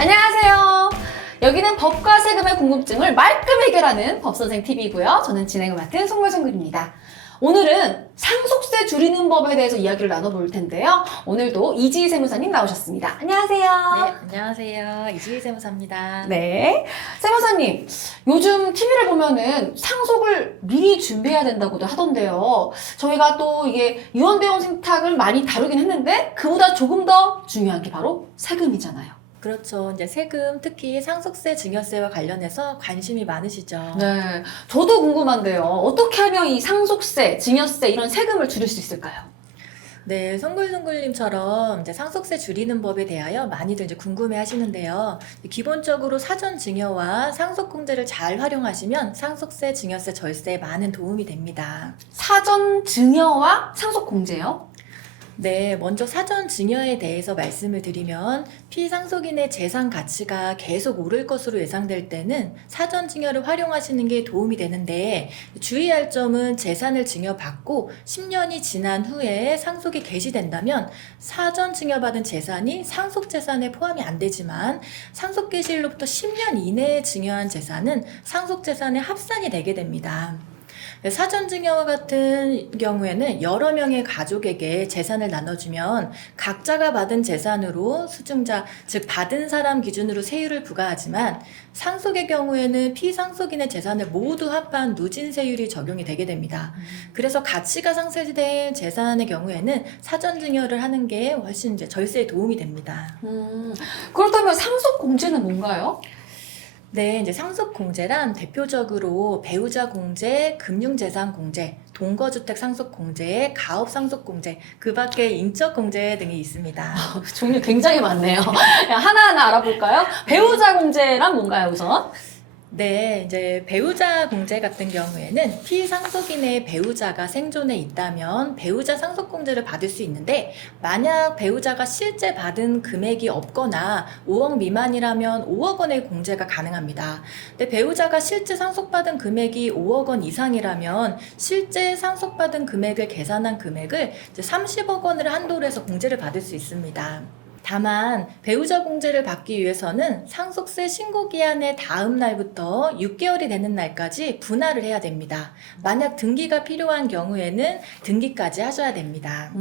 안녕하세요. 여기는 법과 세금의 궁금증을 말끔 해결하는 법선생TV고요. 저는 진행을 맡은 송물송글입니다. 오늘은 상속세 줄이는 법에 대해서 이야기를 나눠볼 텐데요. 오늘도 이지희 세무사님 나오셨습니다. 안녕하세요. 네, 안녕하세요. 이지희 세무사입니다. 네. 세무사님, 요즘 TV를 보면은 상속을 미리 준비해야 된다고도 하던데요. 저희가 또 이게 유언배원 신탁을 많이 다루긴 했는데 그보다 조금 더 중요한 게 바로 세금이잖아요. 그렇죠. 이제 세금, 특히 상속세, 증여세와 관련해서 관심이 많으시죠. 네. 저도 궁금한데요. 어떻게 하면 이 상속세, 증여세 이런 세금을 줄일 수 있을까요? 네, 송글송글님처럼 이제 상속세 줄이는 법에 대하여 많이들 이제 궁금해 하시는데요. 기본적으로 사전 증여와 상속공제를 잘 활용하시면 상속세, 증여세, 절세에 많은 도움이 됩니다. 사전 증여와 상속 공제요? 네, 먼저 사전 증여에 대해서 말씀을 드리면 피상속인의 재산 가치가 계속 오를 것으로 예상될 때는 사전 증여를 활용하시는 게 도움이 되는데, 주의할 점은 재산을 증여받고 10년이 지난 후에 상속이 개시된다면 사전 증여받은 재산이 상속 재산에 포함이 안 되지만 상속 개시일로부터 10년 이내에 증여한 재산은 상속 재산에 합산이 되게 됩니다. 사전 증여와 같은 경우에는 여러 명의 가족에게 재산을 나눠주면 각자가 받은 재산으로 수증자, 즉 받은 사람 기준으로 세율을 부과하지만, 상속의 경우에는 피상속인의 재산을 모두 합한 누진 세율이 적용이 되게 됩니다. 그래서 가치가 상쇄된 재산의 경우에는 사전 증여를 하는 게 훨씬 이제 절세에 도움이 됩니다. 그렇다면 상속 공제는 뭔가요? 네, 이제 상속공제란 대표적으로 배우자 공제, 금융재산 공제, 동거주택 상속 공제, 가업 상속 공제, 그 밖에 인적 공제 등이 있습니다. 종류 굉장히 많네요. 하나하나 알아볼까요? 배우자 공제란 뭔가요, 우선? 네, 이제 배우자 공제 같은 경우에는 피상속인의 배우자가 생존해 있다면 배우자 상속공제를 받을 수 있는데, 만약 배우자가 실제 받은 금액이 없거나 5억 미만이라면 5억 원의 공제가 가능합니다. 근데 배우자가 실제 상속받은 금액이 5억 원 이상이라면 실제 상속받은 금액을 계산한 금액을 이제 30억 원을 한도로 해서 공제를 받을 수 있습니다. 다만 배우자 공제를 받기 위해서는 상속세 신고 기한의 다음 날부터 6개월이 되는 날까지 분할을 해야 됩니다. 만약 등기가 필요한 경우에는 등기까지 하셔야 됩니다.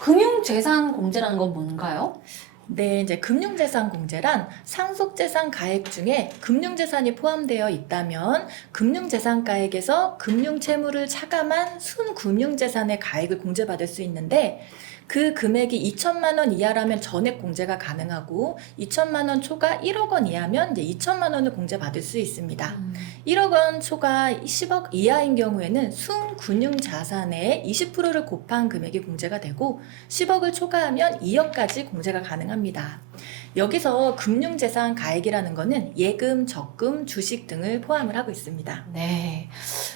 금융재산 공제라는 건 뭔가요? 네, 이제 금융재산 공제란 상속재산 가액 중에 금융재산이 포함되어 있다면 금융재산 가액에서 금융채무를 차감한 순금융재산의 가액을 공제받을 수 있는데, 그 금액이 2천만 원 이하라면 전액 공제가 가능하고 2천만 원 초과 1억 원 이하면 이제 2천만 원을 공제받을 수 있습니다. 1억 원 초과 10억 이하인 경우에는 순금융 자산의 20%를 곱한 금액이 공제가 되고 10억을 초과하면 2억까지 공제가 가능합니다. 여기서 금융재산 가액이라는 것은 예금, 적금, 주식 등을 포함을 하고 있습니다. 네.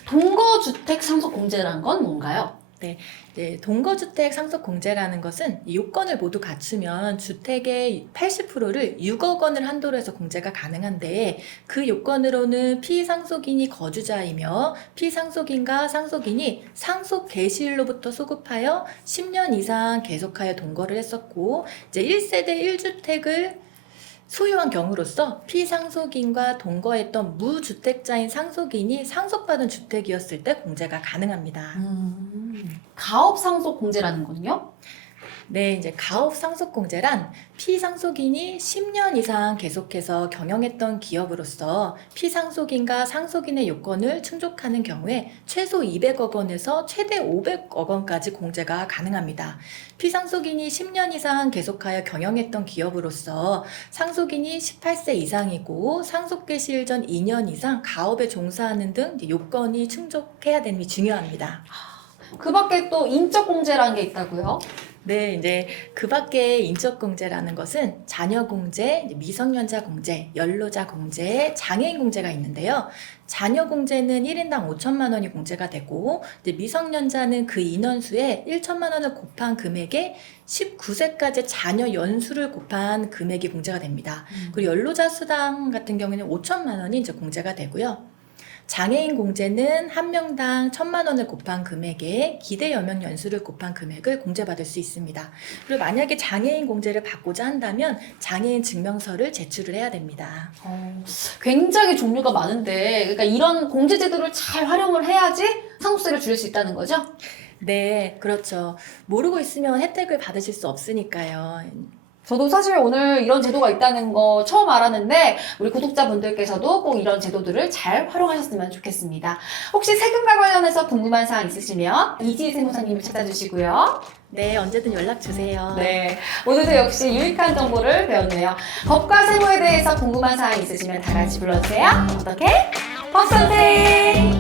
동거주택 상속 공제란 건 뭔가요? 네, 동거주택 상속공제라는 것은 이 요건을 모두 갖추면 주택의 80%를 6억 원을 한도로 해서 공제가 가능한데, 그 요건으로는 피상속인이 거주자이며 피상속인과 상속인이 상속 개시일로부터 소급하여 10년 이상 계속하여 동거를 했었고, 이제 1세대 1주택을 소유한 경우로서 피상속인과 동거했던 무주택자인 상속인이 상속받은 주택이었을 때 공제가 가능합니다. 가업 상속 공제라는 건요? 네, 이제 가업 상속공제란 피상속인이 10년 이상 계속해서 경영했던 기업으로서 피상속인과 상속인의 요건을 충족하는 경우에 최소 200억 원에서 최대 500억 원까지 공제가 가능합니다. 피상속인이 10년 이상 계속하여 경영했던 기업으로서 상속인이 18세 이상이고 상속 개시일 전 2년 이상 가업에 종사하는 등 요건이 충족해야 되는 게 중요합니다. 그 밖에 또 인적 공제라는 게 있다고요? 네, 이제 그 밖에 인적 공제라는 것은 자녀 공제, 미성년자 공제, 연로자 공제, 장애인 공제가 있는데요. 자녀 공제는 1인당 5천만 원이 공제가 되고, 미성년자는 그 인원수에 1천만 원을 곱한 금액에 19세까지 자녀 연수를 곱한 금액이 공제가 됩니다. 그리고 연로자 수당 같은 경우에는 5천만 원이 이제 공제가 되고요. 장애인 공제는 한 명당 1,000만 원을 곱한 금액에 기대 여명 연수를 곱한 금액을 공제받을 수 있습니다. 그리고 만약에 장애인 공제를 받고자 한다면 장애인 증명서를 제출을 해야 됩니다. 굉장히 종류가 많은데, 그러니까 이런 공제 제도를 잘 활용을 해야지 상속세를 줄일 수 있다는 거죠? 네, 그렇죠. 모르고 있으면 혜택을 받으실 수 없으니까요. 저도 사실 오늘 이런 제도가 있다는 거 처음 알았는데 우리 구독자분들께서도 꼭 이런 제도들을 잘 활용하셨으면 좋겠습니다. 혹시 세금과 관련해서 궁금한 사항 있으시면 이지희 세무사님을 찾아주시고요. 네, 언제든 연락 주세요. 네, 오늘도 역시 유익한 정보를 배웠네요. 법과 세무에 대해서 궁금한 사항 있으시면 다 같이 불러주세요. 어떻게? 법선생!